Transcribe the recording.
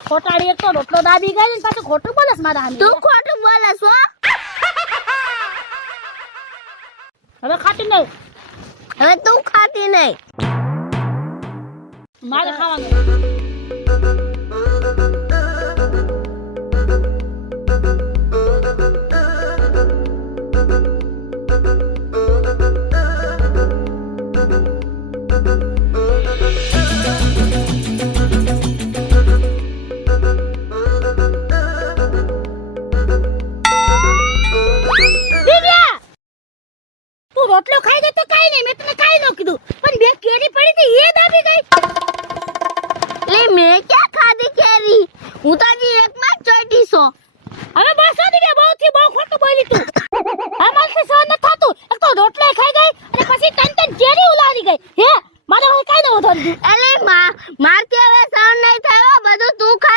ખોટાડી એક તો રોટલો દાબી ગઈ ને પાછું ખોટું બોલસ મારા હામે. તું ખોટું બોલસ હો. હવે ખાતી નહીં. હવે તું ખાતી નહીં. મારે ખાવાનું. રોટલો ખાઈ ગઈ તો કાઈ નહીં, મેં તને કાઈ ન કીધું, પણ બે કેરી પડી હતી એ દાબી ગઈ. લે મેં ક્યાં ખાધી કેરી? હું તો હજી એકમાં જ ચોટી છો. હવે બસ હતી, બહુ થી બહુ ખોટું બોલી તું.